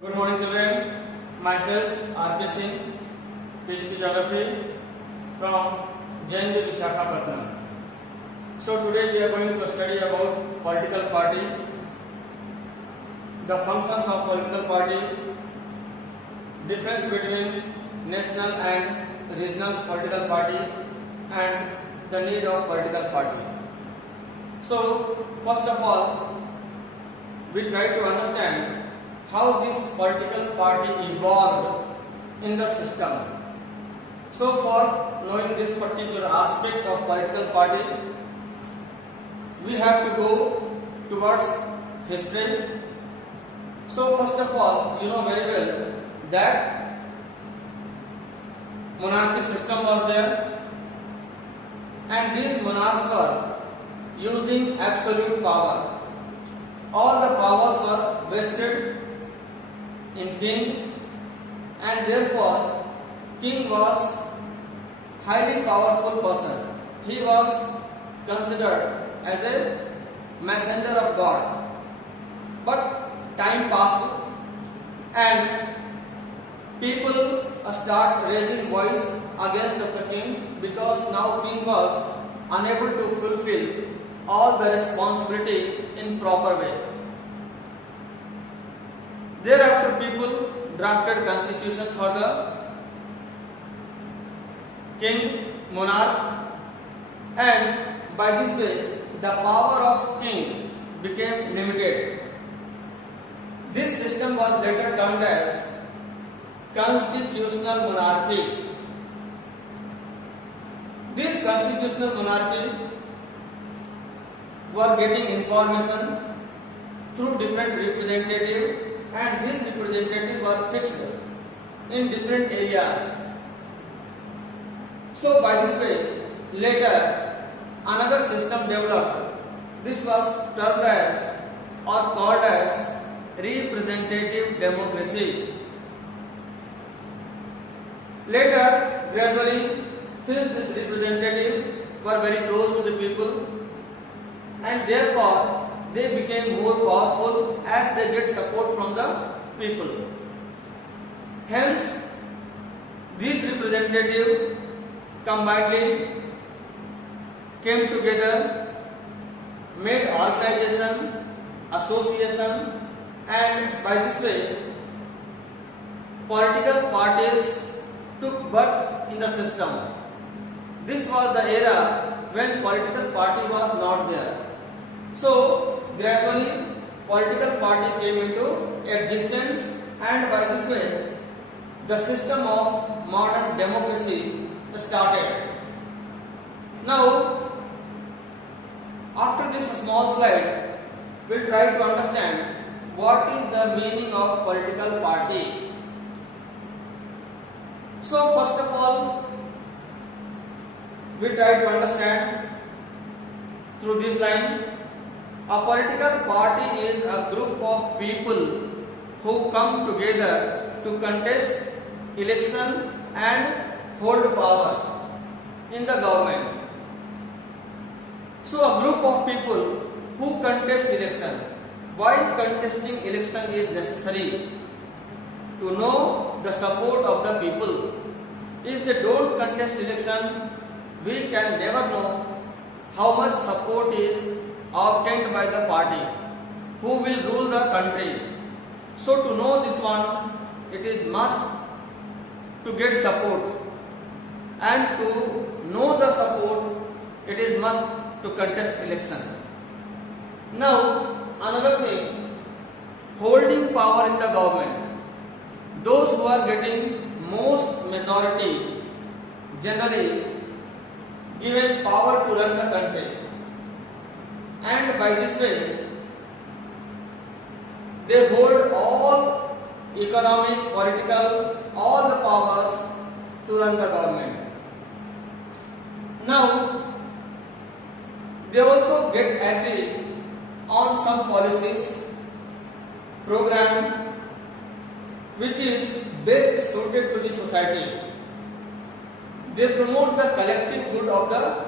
Good morning, children. Myself, R.P. Singh, PhD Geography from JNU Visakhapatnam. So today we are going to study about political party, the functions of political party, difference between national and regional political party, and the need of political party. So first of all, we try to understand how this political party evolved in the system. So for knowing this particular aspect of political party, we have to go towards history. So first of all, you know very well that monarchy system was there, and these monarchs were using absolute power. All the powers were vested in king, and therefore king was highly powerful person. He was considered as a messenger of God. But time passed and people start raising voice against the king, because now king was unable to fulfill all the responsibility in proper way. Thereafter people drafted constitution for the king, monarch, and by this way the power of king became limited. This system was later termed as constitutional monarchy. This constitutional monarchy were getting information through different representatives, and these representatives were fixed in different areas. So by this way, later another system developed. This was termed as or called as representative democracy. Later, gradually, since these representatives were very close to the people, and therefore they became more powerful as they get support from the people. Hence, these representatives combinedly came together, made organization, association, and by this way, political parties took birth in the system. This was the era when political party was not there. So gradually political party came into existence, and by this way the system of modern democracy started. Now after this small slide, we'll try to understand what is the meaning of political party. So first of all, we try to understand through this line. A political party is a group of people who come together to contest election and hold power in the government. So a group of people who contest election. Why contesting election is necessary? To know the support of the people. If they don't contest election, we can never know how much support is obtained by the party, who will rule the country. So to know this one, it is must to get support, and to know the support, it is must to contest election. Now another thing, holding power in the government. Those who are getting most majority generally given power to run the country, and by this way they hold all economic, political, all the powers to run the government. Now they also get agree on some policies, program which is best suited to the society. They promote the collective good of the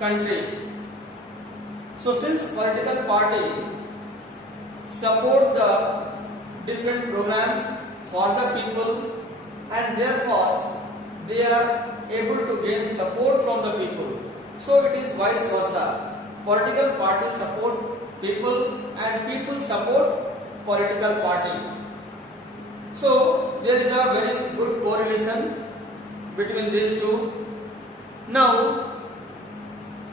country. So since political party support the different programs for the people, and therefore they are able to gain support from the people. So it is vice versa. Political parties support people and people support political party. So there is a very good correlation between these two. Now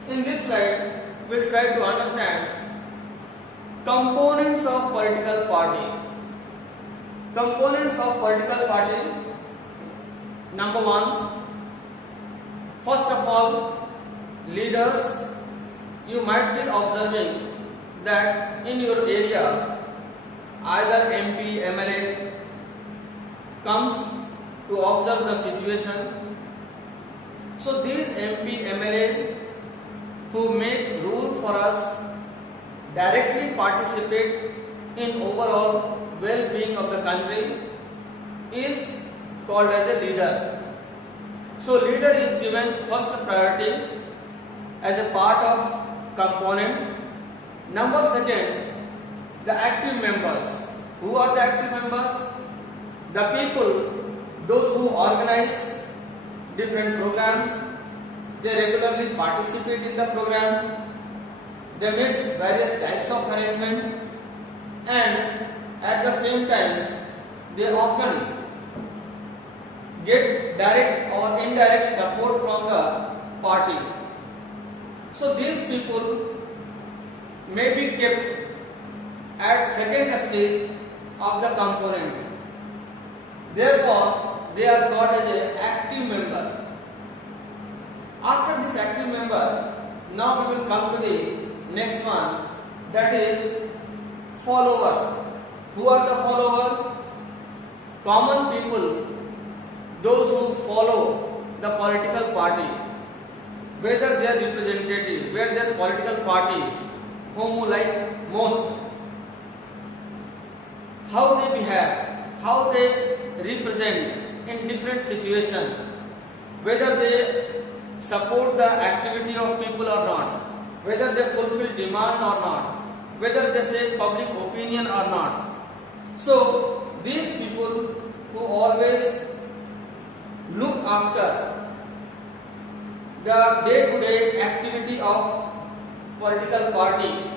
in this slide we will try to understand components of political party. Components of political party. Number one, first of all, leaders. You might be observing that in your area either MP, MLA comes to observe the situation. So these MP, MLA who make rule for us directly participate in overall well-being of the country is called as a leader. So leader is given first priority as a part of component. Number second, the active members. Who are the active members? The people, those who organize different programs, they regularly participate in the programs, they make various types of arrangement, and at the same time they often get direct or indirect support from the party. So these people may be kept at second stage of the component. Therefore, they are called as an active member. After this active member, now we will come to the next one, that is follower. Who are the follower? Common people, those who follow the political party, whether their representative, whether their political party, whom you like most, how they behave, how they represent in different situations, whether they support the activity of people or not, whether they fulfill demand or not, whether they say public opinion or not. So these people who always look after the day-to-day activity of political party,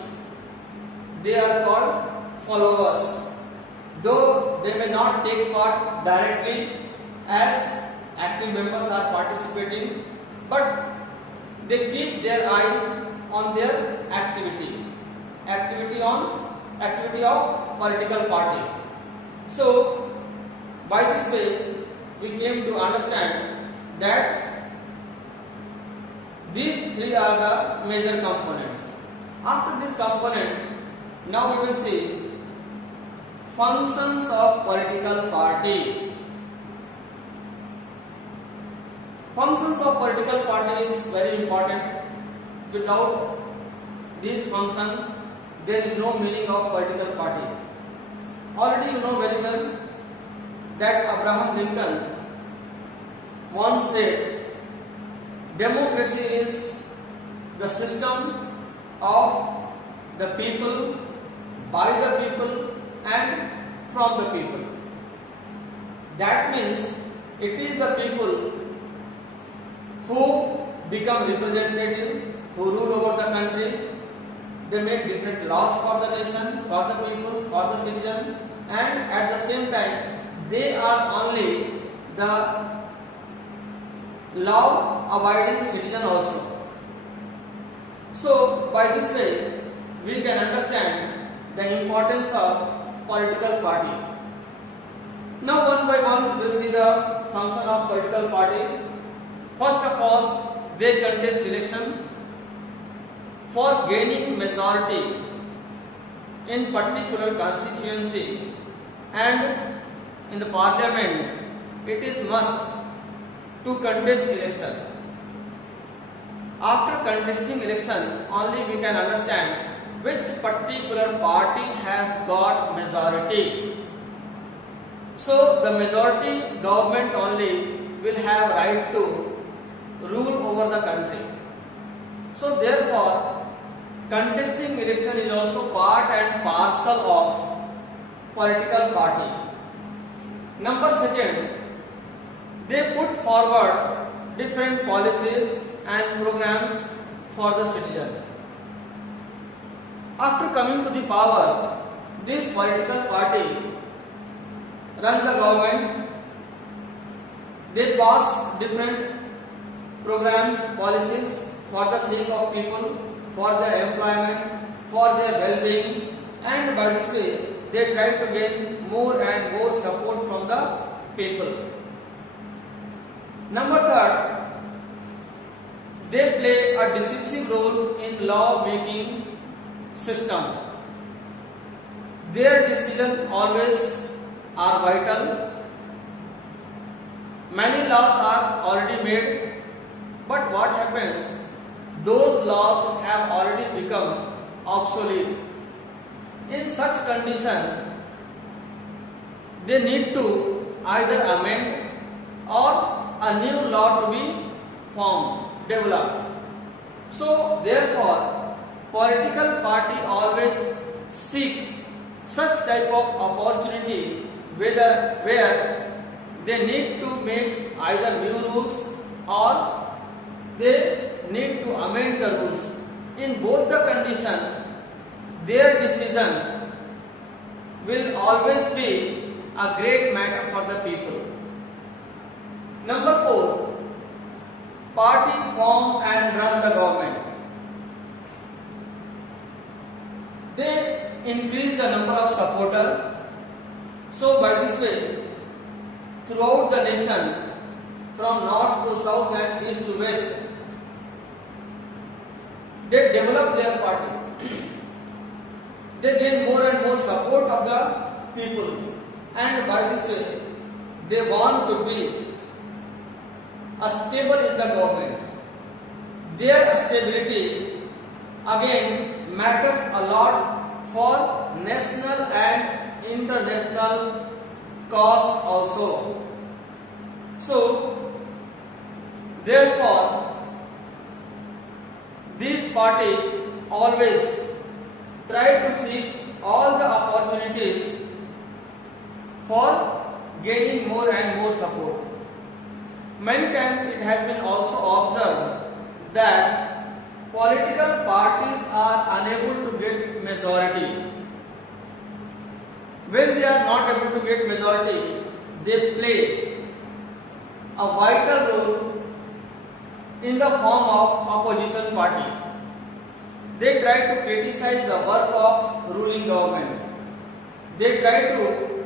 they are called followers. Though they may not take part directly as active members are participating, but they keep their eye on their activity of political party. So by this way we came to understand that these three are the major components. After this component, now we will see functions of political party. Functions of political party is very important. Without this function, there is no meaning of political party. Already you know very well that Abraham Lincoln once said, democracy is the system of the people, by the people, and from the people. That means it is the people who become representative, who rule over the country. They make different laws for the nation, for the people, for the citizen, and at the same time they are only the law abiding citizen also. So by this way we can understand the importance of political party. Now one by one we will see the function of political party. First of all, they contest election for gaining majority in particular constituency, and in the parliament it is must to contest election. After contesting election, only we can understand which particular party has got majority. So the majority government only will have right to rule over the country. So therefore, contesting election is also part and parcel of political party. Number second, they put forward different policies and programs for the citizen. After coming to the power, this political party run the government. They pass different programs, policies for the sake of people, for their employment, for their well-being, and by this way they try to gain more and more support from the people. Number third, they play a decisive role in law making system. Their decisions always are vital. Many laws are already made, but what happens? Those laws have already become obsolete. In such condition, they need to either amend or a new law to be formed, developed. So therefore, political party always seek such type of opportunity where they need to make either new rules or they need to amend the rules. In both the condition, their decision will always be a great matter for the people. Number 4, party form and run the government. They increase the number of supporters. So by this way, throughout the nation, from north to south and east to west, they develop their party. They gain more and more support of the people, and by this way, they want to be stable in the government. Their stability again matters a lot for national and international cause also. So, therefore, this party always try to seek all the opportunities for gaining more and more support. Many times it has been also observed that political parties are unable to get majority. When they are not able to get majority, they play a vital role in the form of opposition party. They try to criticize the work of ruling government. They try to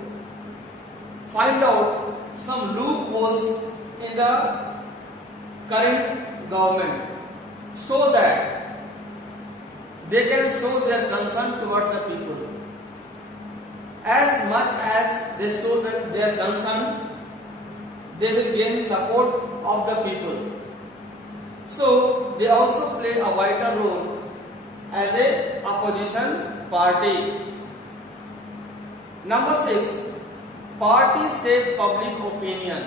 find out some loopholes in the current government so that they can show their concern towards the people. As much as they show their concern, they will gain support of the people. So they also play a vital role as a opposition party. Number 6, parties shape public opinion.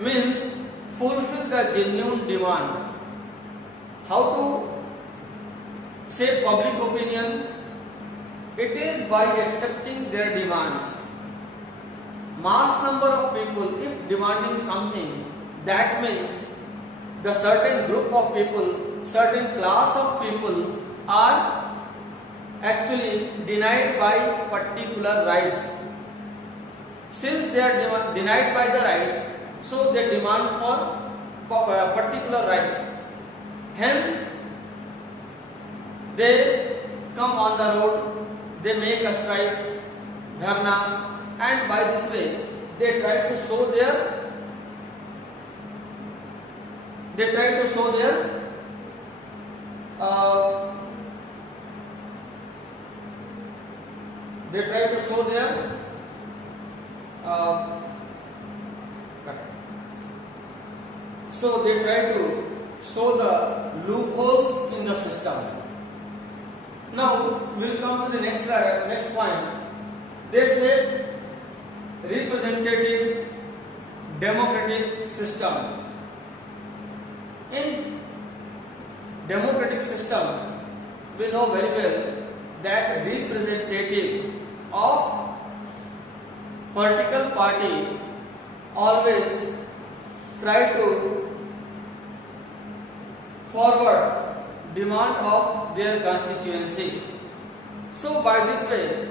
Means fulfill the genuine demand. How to shape public opinion? It is by accepting their demands. Mass number of people, if demanding something, that means the certain group of people, certain class of people are actually denied by particular rights. Since they are denied by the rights, so they demand for a particular right. Hence, they come on the road, they make a strike, dharna, and by this way they try to show their the loopholes in the system. Now we will come to the next point. They say representative democratic system. In democratic system, we know very well that representative of political party always try to forward demand of their constituency. So by this way,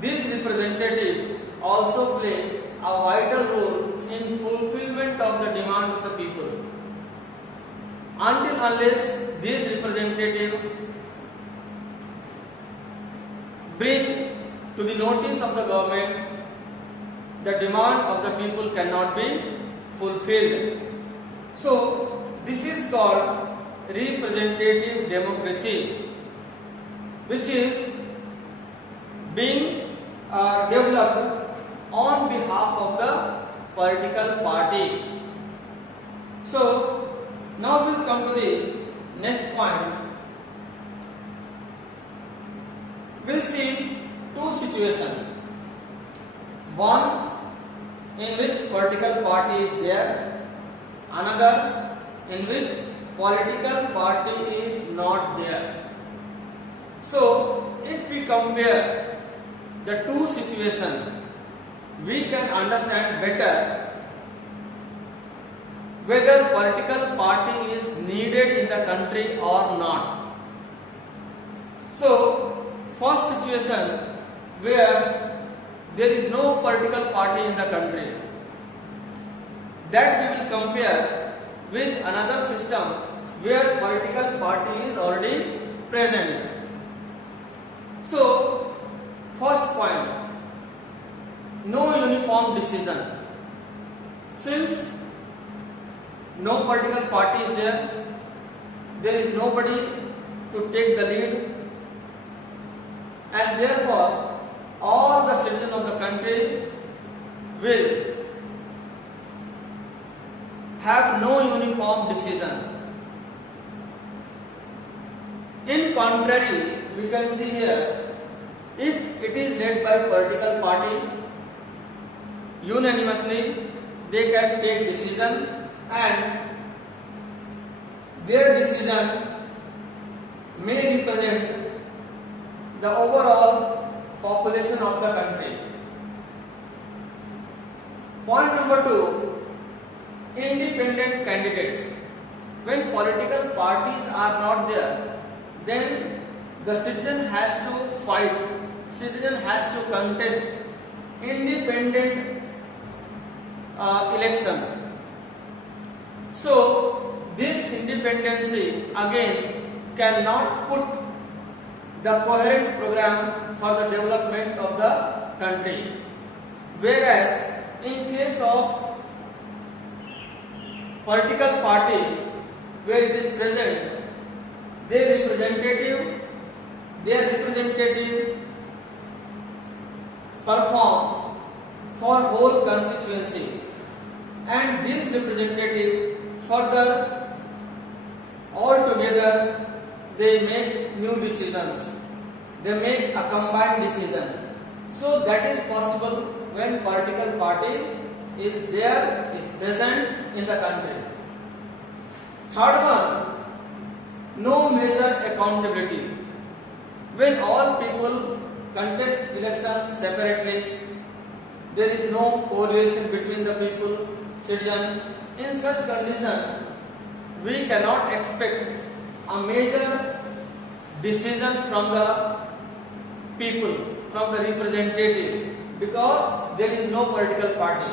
these representatives also play a vital role in fulfillment of the demand of the people. Until unless these representatives bring to the notice of the government, the demand of the people cannot be fulfilled. So this is called representative democracy, which is being developed on behalf of the political party. So now we'll come to the next point. We'll see two situations. One in which political party is there, another in which political party is not there. So if we compare the two situations, we can understand better whether political party is needed in the country or not. So first situation where there is no political party in the country, that we will compare with another system where political party is already present. So first point, no uniform decision. Since no political party is there is nobody to take the lead, and therefore all the citizens of the country will have no uniform decision. In contrary, we can see here, if it is led by political party, unanimously they can take decision and their decision may represent the overall population of the country. Point number 2, independent candidates. When political parties are not there, then the citizen has to fight, citizen has to contest independent election. So this independency again cannot put the coherent program for the development of the country. Whereas in case of political party where it is present, their representative perform for whole constituency, and this representative further all together they make new decisions, they make a combined decision. So that is possible when political party is there, is present in the country. Third one, no major accountability. When all people contest election separately, there is no correlation between the people, citizen. In such condition, we cannot expect a major decision from the people, from the representative, because there is no political party.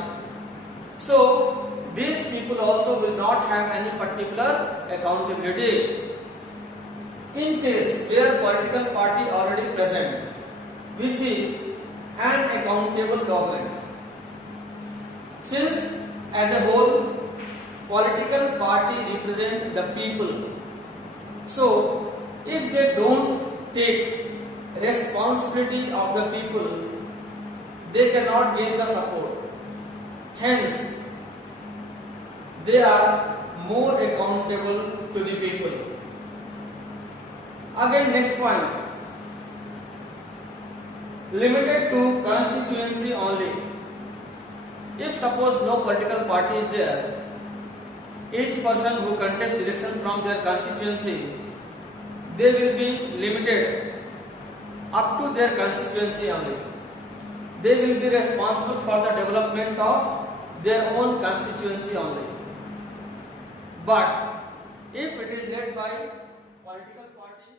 So these people also will not have any particular accountability. In case where political party already present, we see an accountable government. Since as a whole political party represent the people, so if they don't take responsibility of the people, they cannot gain the support. Hence, they are more accountable to the people. Again, next point, limited to constituency only. If suppose no political party is there, each person who contests election from their constituency, they will be limited up to their constituency only. They will be responsible for the development of their own constituency only. But if it is led by political party,